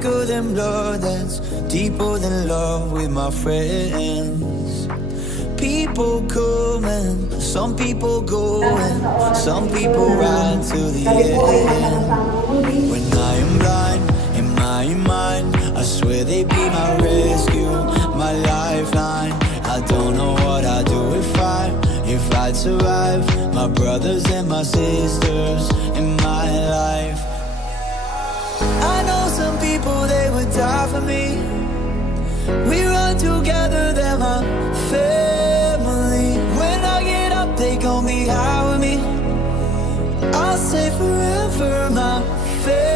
thicker than blood, that's deeper than love with my friends. People coming, some people going, some people ride to the end. When I am blind in my mind, I swear they be my rescue, my lifeline. I don't know what I'd do if I'd survive. My brothers and my sisters in my life. I know some people, they would die for me. We run together, they're my family. When I get up, they gon' be high with me. I'll say forever, my family.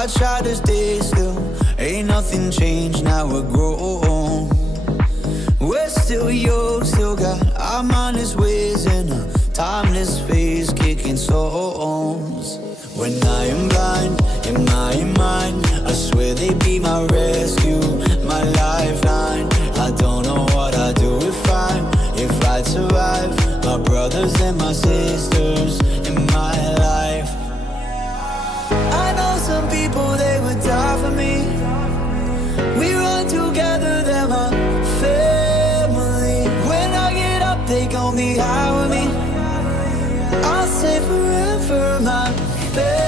I try to stay still, ain't nothing changed, now we're grown. We're still young, still got our mindless ways in a timeless phase, kicking songs. When I am blind in my mind, I swear they be my rescue, my lifeline. I don't know what I'd do if I'd survive. My brothers and my sisters in my life. I know some people, they would die for me. We run together, they're my family. When I get up, they gon' be high with me. I'll say forever, my family.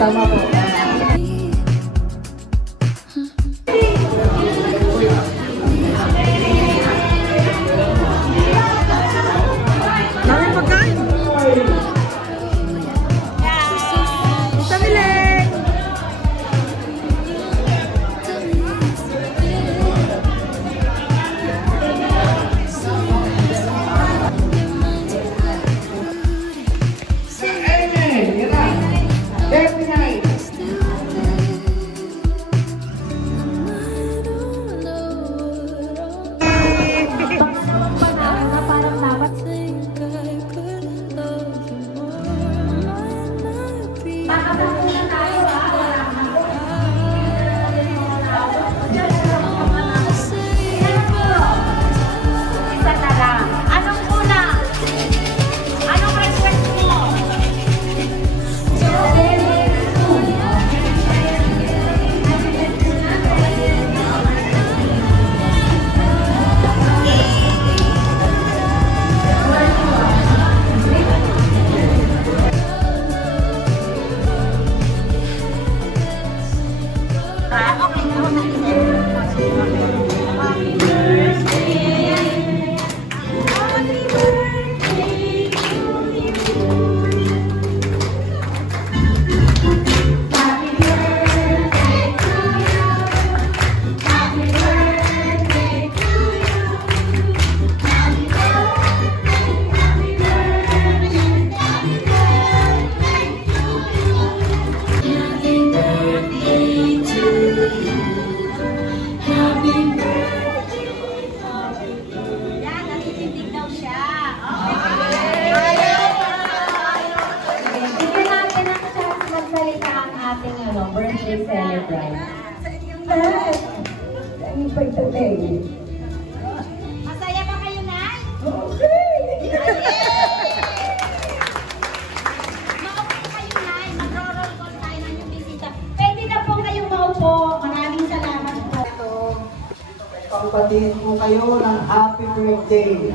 Tama po. by today. Masaya ba kayo, Nay? Okay! Maupo kayo, Nay. Mag-roll call tayo ng yung bisita. Pwede na po kayong maupo. Maraming salamat po. Kapatid mo kayo ng happy birthday.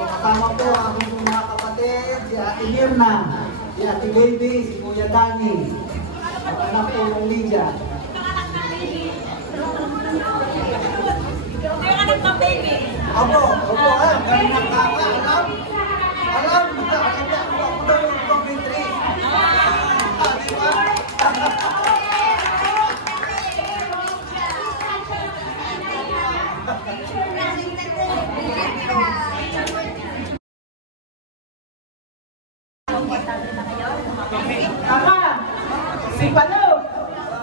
Kasama po ang aking mga kapatid, si Ate Mirna, si Ate Baby, si Kuya Dani, at anak po ng Lydia. Opo, ganun ang kaka, alam? Alam niya ako daw yung commentary. Di ba? Kaka, si Palo,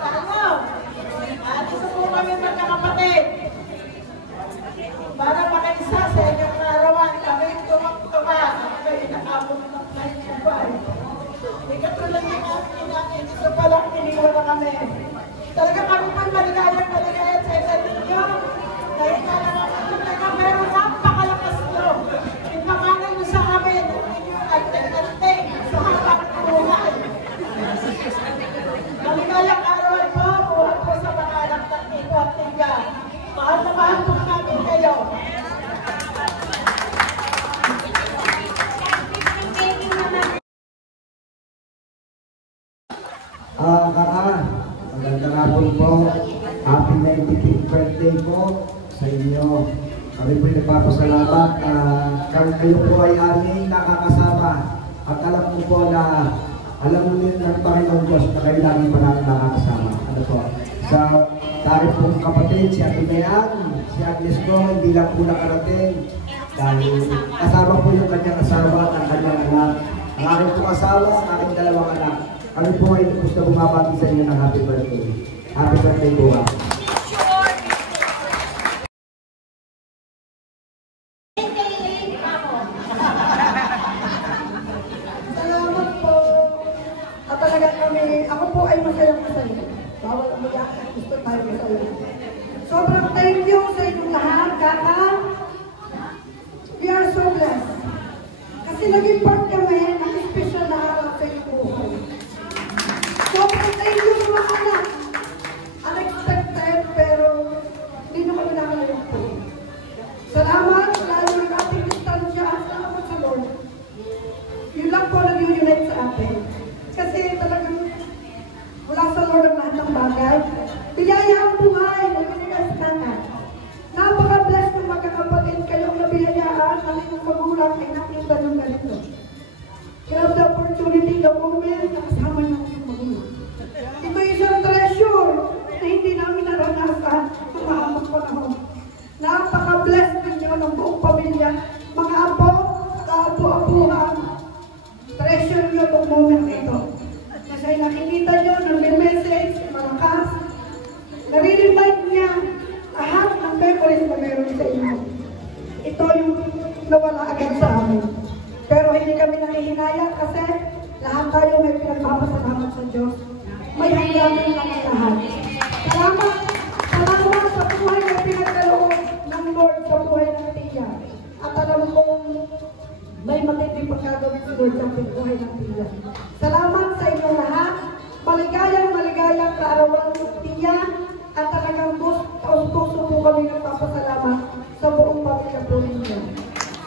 Kano, at isa po kami magkakapatid. Para makaisa sa inyong karawan, kami tumak-tuka, kami nakabot ng 95. Hindi ka tulad ng aking natin, isa pa lang iniwan na kami. Talaga kami pa maligayang sa isa ninyo. Dahil talaga meron napakalakas nyo. Ipamanay nyo sa amin, at ante-ante sa habang buhay. Maligayang arawan po, buhat po sa mga anak ng ito at tiga. Mahal na mahal po namin kayo. Magandang hapon po. Happy 95th birthday po sa inyo. Kami po nagpapasalamat. Kayo po ay aming nakakasama. At alam ko po na alam mo din ng Panginoon Diyos na kayo lagi pa namin nakakasama. Ano po? Sa aking pong kapatid, si Ate Mayan, si Agnes ko, hindi lang po nakarating. Dahil kasama po yung kanyang asawa at ang kanyang anak. Ang aking pong asawa at aking dalawang anak. Kami po ay gusto bumabati sa inyo ng happy birthday. Happy birthday po ba? Salamat po. At talaga kami, ako po ay masayang-masaya. Bawal umiyak, gusto tayo masaya. Sobrang thank you sa inyong lahat, Kaka. We are so blessed. Kasi naging part kami ng special na araw sa inyong buhay. Sobrang thank you mga anak. Unexpected, pero hindi nyo kami nakalayo po. Salamat, lalo yung ating distansya. Salamat sa Lord. Yun lang po nag-unite sa atin. Kasi talagang wala sa Lord ang lahat ng bagay. Biyaya ang buhay, nabinigay sa kanan. Napaka-blessed ng magkakapatid kayong nabiyayaan ng inyong magulang ay nakita ng ganito. You have the opportunity, the moment na kasama ng inyong magulang. Ito isang treasure na hindi namin naranasan sa mahabang panahon. Napaka-blessed ninyo ng buong pamilya. Mga apo, kaapo-apuhan, treasure nyo itong moment ito. Kasi nakikita nyo, nag-message, malakas, nare-remind niya lahat ng memories na meron sa inyo. Ito yung nawala agad sa amin. Pero hindi kami nakihinayang kasi lahat tayo may pinagpapasalamat sa Diyos. May hangganan lang ang lahat. Salamat! Salamat sa buhay na pinagkaloob ng Lord sa buhay ng Tiya. At alam kong may matinding pagkagawin si Lord sa buhay ng Tiya. Salamat sa inyo lahat. Maligayang kaarawan ng Tiya. At talagang puso po kami nagpapasalamat sa buong pamilya po ninyo.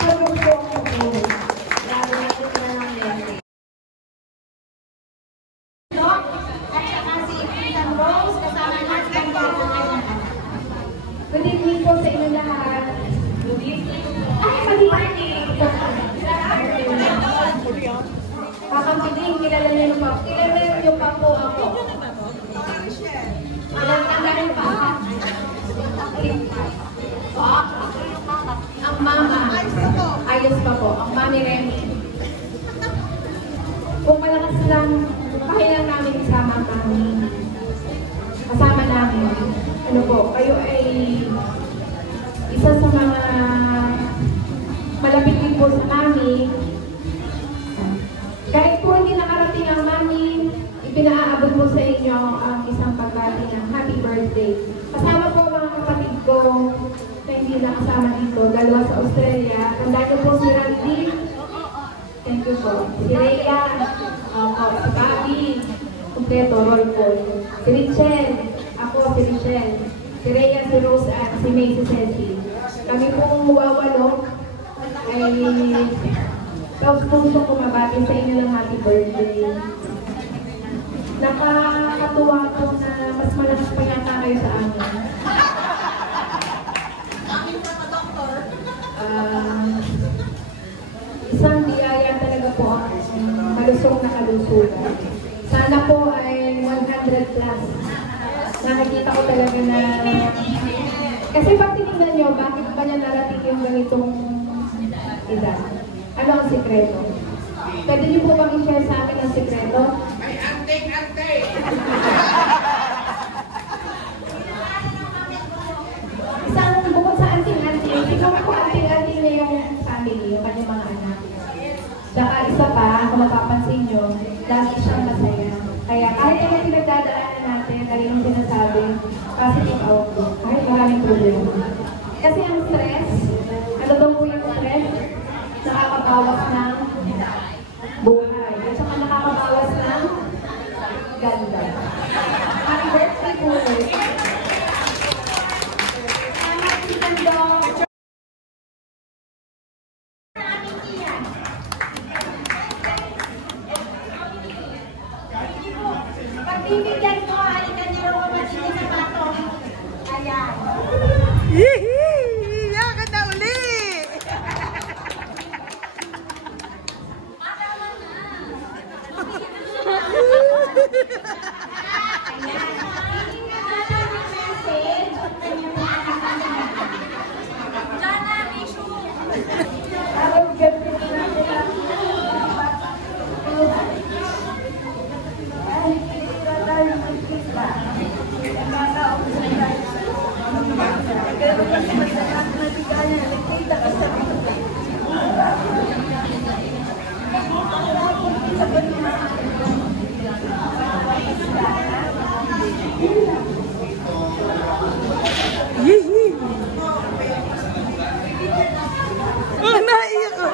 Sa Diyos po ang pagkakas. Good evening po sa inyo lahat. Good evening. Happy birthday! Kakampiling, kilala niyo pa. Kilala niyo pa po ako. Tanggalin pa. Ang mama. Ayos pa po. Ang mami Remy. Kung malakas lang, kaya lang namin isama kami. Kasama namin. Ano po, kayo ay isa sa mga malapit din po sa mami. Kahit po hindi nakarating ang mami, ipinaaabot po sa inyo ang isang pagbati ng happy birthday. Kasama po mga kapatid nakasama dito, dalawa sa Australia. Tandaan niyo po si Randy. Thank you po. Si Rhea, si Bobby, kumpleto, Roy Paul. Si Richel, ako si Richel. Si Rhea, si Rose, at si May, si Ceci. Kami pong wawalo ay puso ko mabati sa inyo ng happy birthday. Nakakatuwa po na mas malakas pa yata kayo sa amin. Isang biyaya talaga po ang malusog na kalusugan. Sana po ay 100 plus. Nakikita ko talaga na... Kasi pag tinignan nyo, bakit ba niya narating yung ganitong edad? Ano ang sikreto? Pwede niyo po bang i-share sa akin ang sikreto? May anting-anting! Isang bukod sa anting-anting, ikaw po anting-anting na yung family, yung kanyang mga anak. Tsaka isa pa, kung mapapansin nyo, lagi siyang masaya. Kaya kahit ano pinagdadaanan natin, lagi yung sinasabi, positive outlook, kahit maraming problema. Kasi ang stress, ano daw po yung stress? Nakakabawas ng buhay. At saka nakakabawas ng ganda. Happy birthday po ulit. Pagbibigyan ko, halika niyo ako matigil sa bato. Ayan. Hihi! Yakan na uli! Oh, naiyak ko.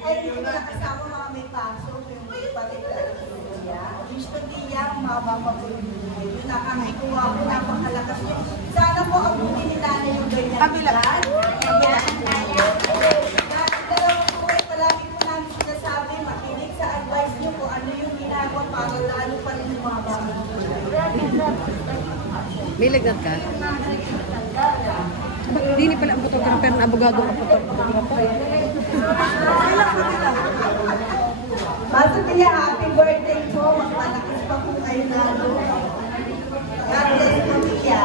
Ay, hindi ko nakasama mga may paso, yung pati gusto niya, mababaguhin yun. Nakakikuha ko, napakalakas yun. Sana po ang buhay ni nanay yung ganyan. Kabilaan. Dalawang po ay palagi po namin sinasabi, makinig sa advice niyo kung ano yung ginagawa para lalo pa rin yung mga bata. May lagnat ka? Hindi pala ang photographer, pero abogado ang photographer. Basta niya, happy birthday po. Magpalakis pa po kayo lalo. God bless po niya.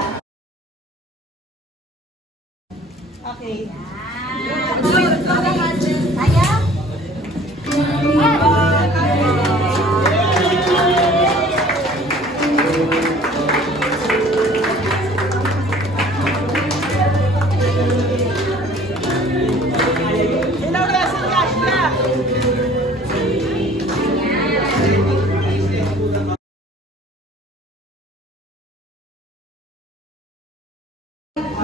Okay. Ayan.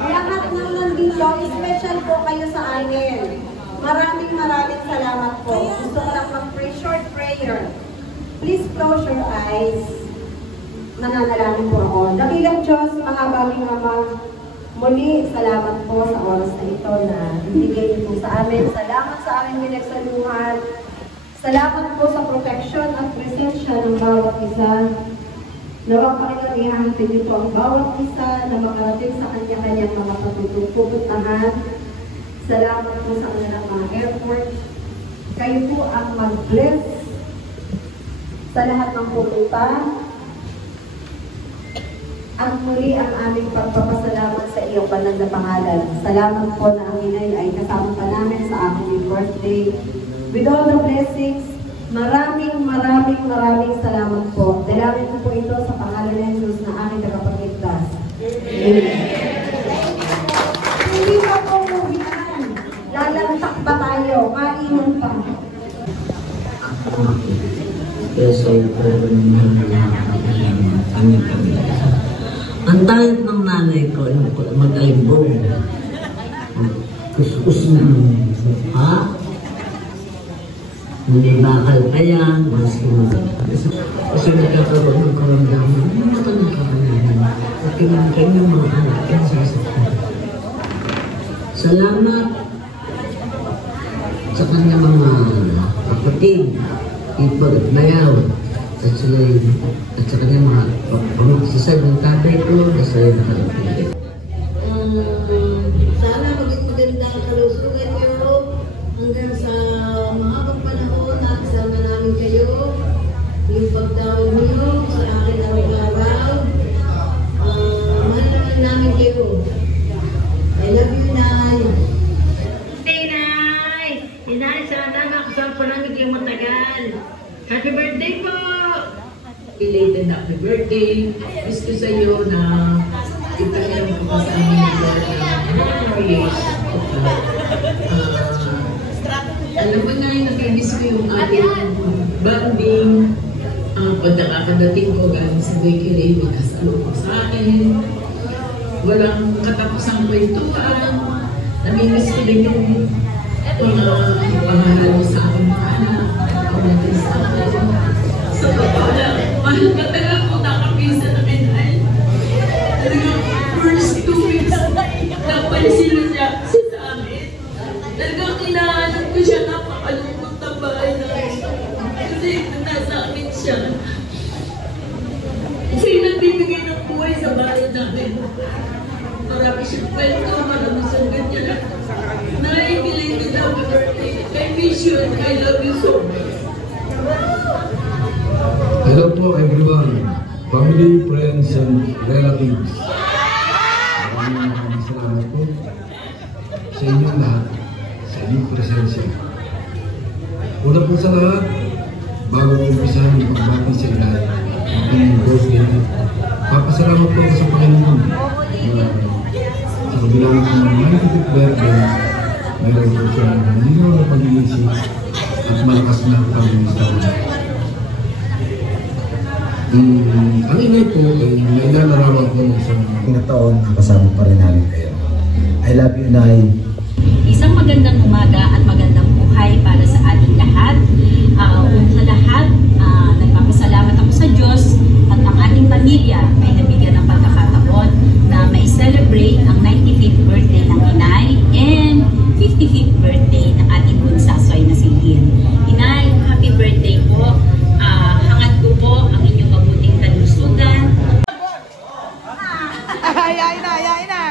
Lahat ng nandito, special po kayo sa amin. Maraming salamat po. Gusto ko lang mag-pray short prayer. Please close your eyes. Nananalangin po ako. Dakilang Diyos, mahabaging Ama, muli salamat po sa oras na ito na ibigay niyo po sa amin. Salamat sa aming pinagsaluhan. Salamat po sa protection at presensya ng bawat isa. Nawang Panginoon, ihahatid nito ang bawat isa na makarating sa kanya-kanyang mga patutupuntahan. Salamat po sa kanilang mga airport. Kayo po ang mag-bless sa lahat ng pupunta. At muli ang aming pagpapasalamat sa iyong banal na pangalan. Salamat po na ang inay ay kasama pa namin sa aming birthday. With all the blessings, maraming salamat po. Dalangin ko po ito sa pangalan ng Jesus na aming tagapagligtas. Amen. Hindi pa po umuwian. Lalantak pa tayo. Kainan pa. Yes, ay ang talent ng nanay ko ay mag-aimbong. Kuskus na ha? Hindi bakal pa yan. Kasi nagkakaroon ng karamdaman. Ano ito ng karamdaman? At kinakain yung mga anak yan sa sasaktan. Salamat sa kanyang mga kapatid. Ipag at bayaw. At sa kanyang mga pamagsasad ng tatay ko na sa'yo nakalapit. Sana maganda ang kalusugan niyo hanggang sa mahabang panahon na kasama namin kayo. Yung pagtawag niyo sa akin araw-araw. Mahal namin kayo. I love you, Nay. Hey, Nay! Inay, sana makasal po namin kayo matagal. Happy birthday po! Belated happy birthday. Wish ko sa iyo na kita kayo magpapasama ng more years. Alam mo na yung nag-miss ko yung ating bonding. Pag nakakadating ko galing sa bakery, may kasalo ko sa akin. Walang katapusang kwentuhan. Nami-miss ko din yung mga panghalo sa aking mga anak. Pagkakunatin sa akin. So, mahal ka talaga kung nakapisa na kinay. Talagang first 2 weeks, napansin niya sa amin. Talagang kinahanap ko siya, napakalungkot ng bahay namin. Kasi nasa amin siya. Kasi nagbibigay ng buhay sa bahay namin. Marami siyang kwento, marami siyang ganyan. Nai-belated happy birthday. I miss you and I love you so much. Hello po everyone, family, friends, and relatives. Maraming salamat po sa inyong lahat, sa inyong presensya. Una po sa lahat, bago ko umpisahan yung pagbati sa lahat, ang birthday, papasalamat po sa Panginoon na sa kabilang ng mga 95th birthday, meron po siya ng malinaw na pag-iisip at malakas na pag-iisip. Ang ingay po ay may nalarawan ko sa mga taon kasama pa rin namin kayo. I love you, Nay. Isang magandang umaga at magandang buhay para sa ating lahat. Sa lahat, nagpapasalamat ako sa Diyos at ang ating pamilya ay nabigyan ng pagkakataon na may celebrate ang 95th birthday ng Inay and 55th birthday ng ating bunsasoy na si Lynn. Inay, happy birthday po. Hangad ko po ang inyong mabuting kalusugan. Ay na.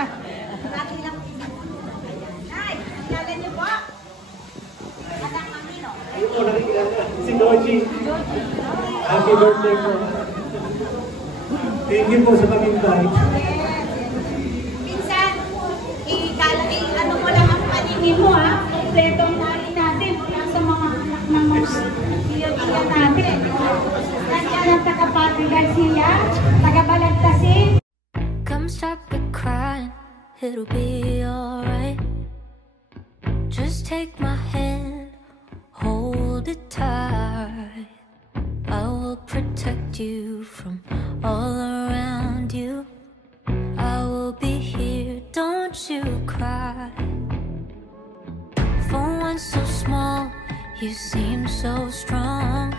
Si Doji. Happy birthday po. Thank you po sa pag-invite. Minsan, ano mo lang ang paningin mo ha. Setong natin natin sa mga anak ng mga iyon natin. Nandiyan ang taga-Patrick siya, taga-Balagtasin. Come stop the crying, it'll be alright. Just take my hand, hold it tight. I will protect you from all around you. I will be here, don't you cry. For one so small, you seem so strong.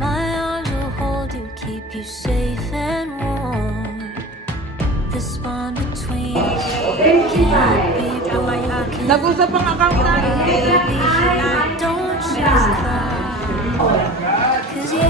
My arms will hold you, keep you safe and warm. This bond between us can't be broken. Nag-usap ang account natin. Don't just cry, 'cause you